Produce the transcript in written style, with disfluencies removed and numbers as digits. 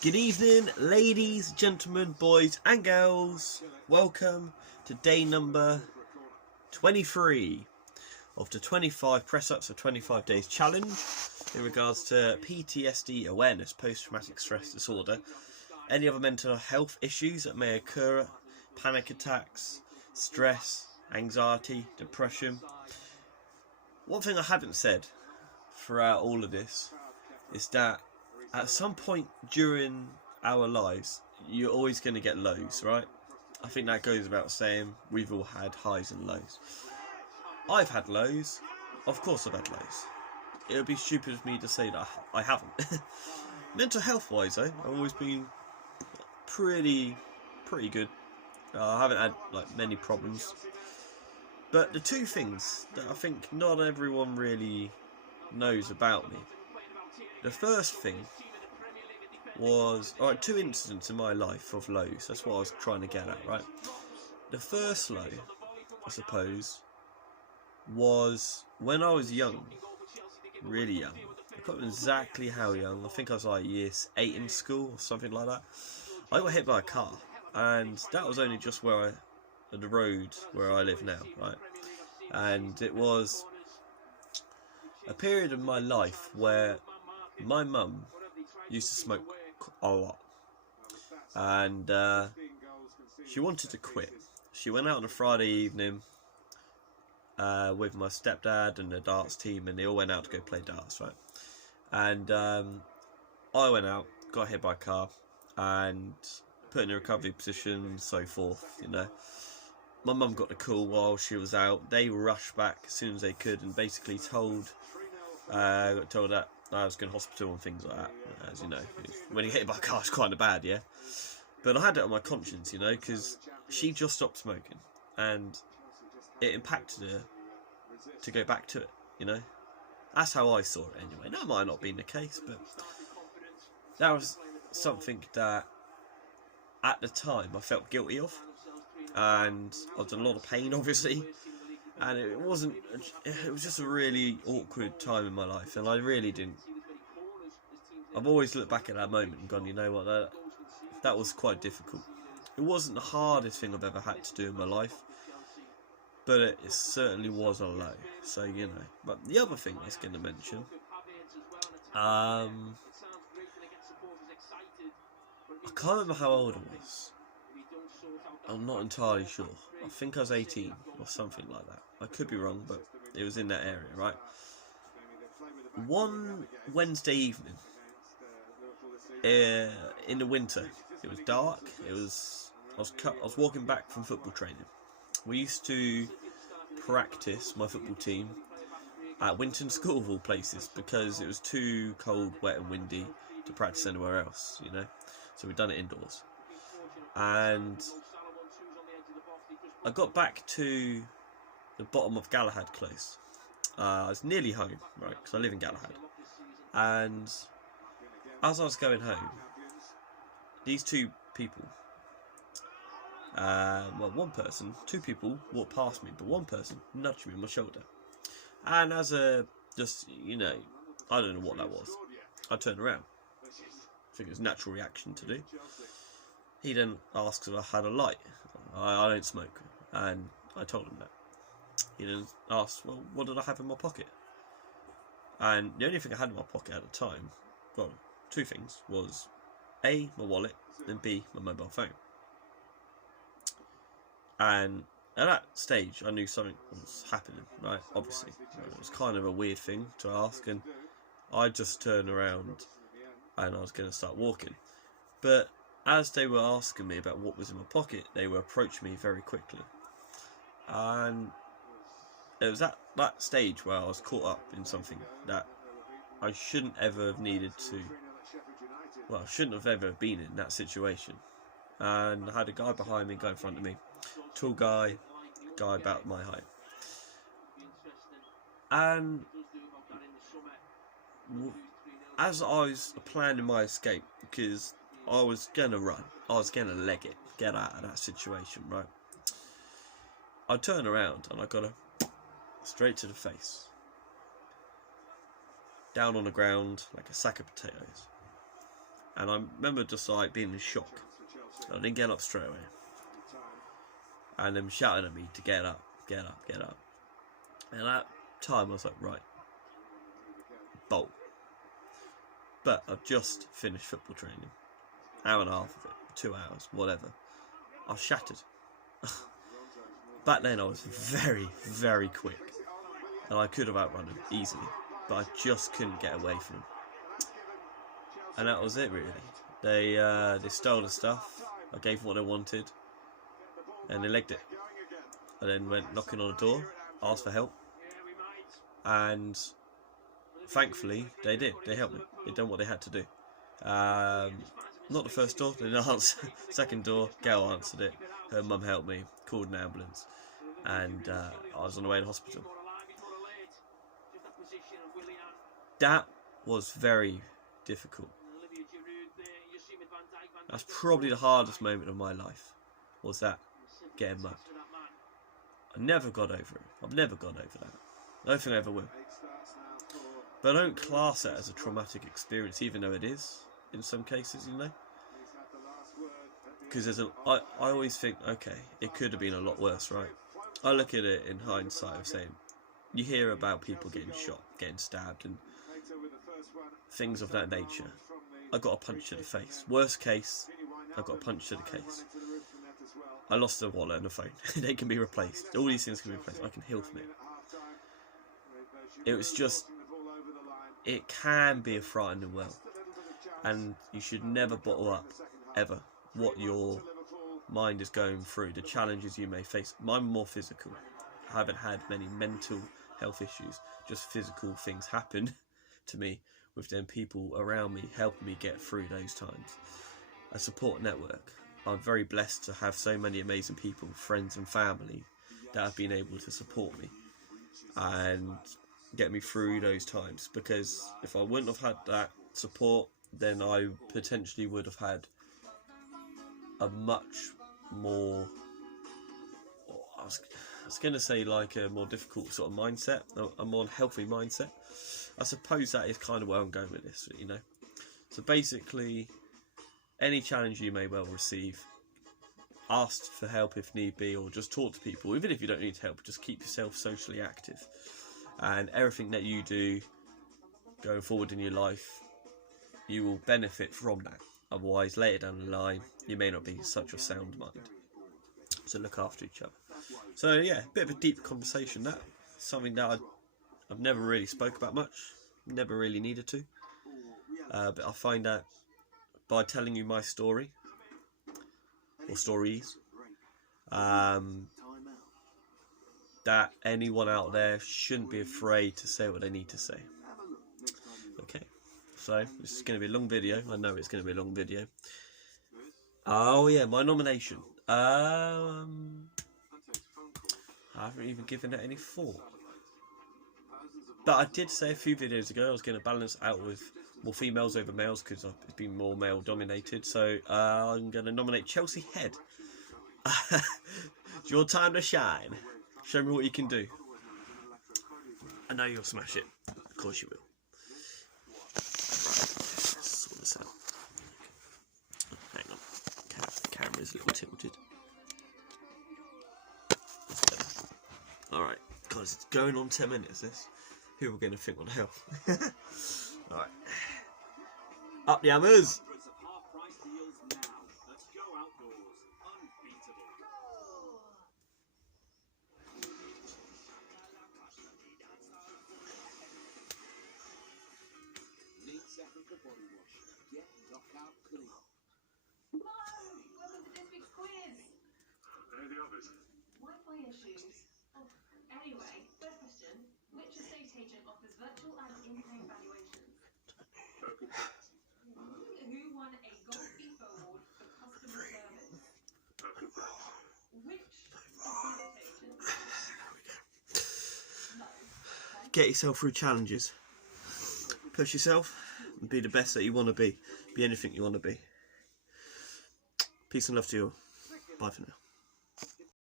Good evening, ladies, gentlemen, boys and girls. Welcome to day number 23 of the 25 press-ups for 25 days challenge in regards to PTSD awareness, post-traumatic stress disorder, any other mental health issues that may occur, panic attacks, stress, anxiety, depression. One thing I haven't said throughout all of this is that at some point during our lives, you're always going to get lows, right? I think that goes without saying. We've all had highs and lows. I've had lows. Of course I've had lows. It would be stupid of me to say that I haven't. Mental health wise though, I've always been pretty good. I haven't had many problems. But the two things that I think not everyone really knows about me. The first thing was, two incidents in my life of lows. That's what I was trying to get at, right? The first low, I suppose, was when I was young, really young. I can't remember exactly how young. I think I was like year 8 in school or something like that. I got hit by a car, and that was only just the road where I live now, right? And it was a period of my life where my mum used to smoke a lot, and she wanted to quit. She went out on a Friday evening with my stepdad and the darts team, and they all went out to go play darts, right? And I went out, got hit by a car, and put in a recovery position, and so forth, you know. My mum got the call while she was out. They rushed back as soon as they could and basically told that I was going to hospital and things like that. As you know, when you get hit by a car, it's kind of bad, yeah. But I had it on my conscience, you know, because she just stopped smoking, and it impacted her to go back to it, you know. That's how I saw it anyway. That might not have been the case, but that was something that at the time I felt guilty of, and I was in a lot of pain, obviously. And it was just a really awkward time in my life, and I really didn't. I've always looked back at that moment and gone, you know what, that was quite difficult. It wasn't the hardest thing I've ever had to do in my life, but it certainly was a low. So, you know. But the other thing I was going to mention, I can't remember how old I was. I'm not entirely sure. I think I was 18 or something like that. I could be wrong, but it was in that area, right? One Wednesday evening, in the winter, it was dark. I was walking back from football training. We used to practice my football team at Winton School of all places, because it was too cold, wet and windy to practice anywhere else, you know. So we'd done it indoors. And I got back to the bottom of Galahad Close. I was nearly home, right, because I live in Galahad. And as I was going home, these two people, two people walked past me, but one person nudged me on my shoulder. And as I don't know what that was, I turned around. I think it was a natural reaction to do. He then asked if I had a light. I don't smoke, and I told him that. He then asked, well, what did I have in my pocket? And the only thing I had in my pocket at the time, well, two things, was A, my wallet, and B, my mobile phone. And at that stage, I knew something was happening, right? Obviously. It was kind of a weird thing to ask, and I just turned around and I was going to start walking. But as they were asking me about what was in my pocket, they were approaching me very quickly. And it was at that stage where I was caught up in something that I shouldn't ever have needed to. Well, I shouldn't have ever been in that situation. And I had a guy behind me, a guy in front of me. Tall guy about my height. And as I was planning my escape, because I was going to run, I was going to leg it, get out of that situation, right? I turned around and I got her straight to the face. Down on the ground like a sack of potatoes. And I remember just like being in shock. I didn't get up straight away. And them shouting at me to get up, get up, get up. And at that time I was like, right, bolt. But I've just finished football training. Hour and a half of it, 2 hours, whatever. I was shattered. Back then I was very, very quick. And I could have outrun them easily. But I just couldn't get away from them. And that was it really. They stole the stuff. I gave them what they wanted. And they legged it. I then went knocking on a door, asked for help. And thankfully they did. They helped me. They done what they had to do. Not the first door, they didn't answer. Second door, Gail answered it. Her mum helped me, called an ambulance. And I was on the way to hospital. That was very difficult. That's probably the hardest moment of my life, was that, getting mugged. I never got over it. I've never got over that. I don't think I ever will. But I don't class it as a traumatic experience, even though it is, in some cases, you know. Because I always think, okay, it could have been a lot worse, right? I look at it in hindsight of saying, you hear about people getting shot, getting stabbed, and things of that nature. I got a punch to the face. Worst case, I got a punch to the case. I lost a wallet and a phone. They can be replaced. All these things can be replaced. I can heal from it. It was just, it can be a frightening world. And you should never bottle up, ever, what your mind is going through, the challenges you may face. I'm more physical. I haven't had many mental health issues. Just physical things happen to me with them people around me helping me get through those times. A support network. I'm very blessed to have so many amazing people, friends and family, that have been able to support me and get me through those times. Because if I wouldn't have had that support, then I potentially would have had a much more, I was going to say like a more difficult sort of mindset, a more healthy mindset. I suppose that is kind of where I'm going with this, you know. So basically, any challenge you may well receive, ask for help if need be, or just talk to people. Even if you don't need help, just keep yourself socially active. And everything that you do going forward in your life, you will benefit from that. Otherwise, later down the line, you may not be such a sound mind. So look after each other. So yeah, a bit of a deep conversation, that. Something that I've never really spoke about much. Never really needed to. But I find that by telling you my story, or stories, that anyone out there shouldn't be afraid to say what they need to say. Okay, so this is going to be a long video. I know it's going to be a long video. Oh yeah, my nomination. I haven't even given it any thought. But I did say a few videos ago I was going to balance out with more females over males because it's been more male dominated. So I'm going to nominate Chelsea Head. It's your time to shine. Show me what you can do. I know you'll smash it. Of course you will. Right, let's sort this out. Hang on. The camera's a little tilted. Alright. God, it's going on 10 minutes, this. Who are we going to think, what the hell? Alright. Up the hammers! Anyway, first question. Which estate agent offers virtual and in-home valuations? Who won a Gold FIFA award for customer service? Which estate agent? No. Get yourself through challenges. Push yourself and be the best that you want to be. Be anything you want to be. Peace and love to you all. Bye for now.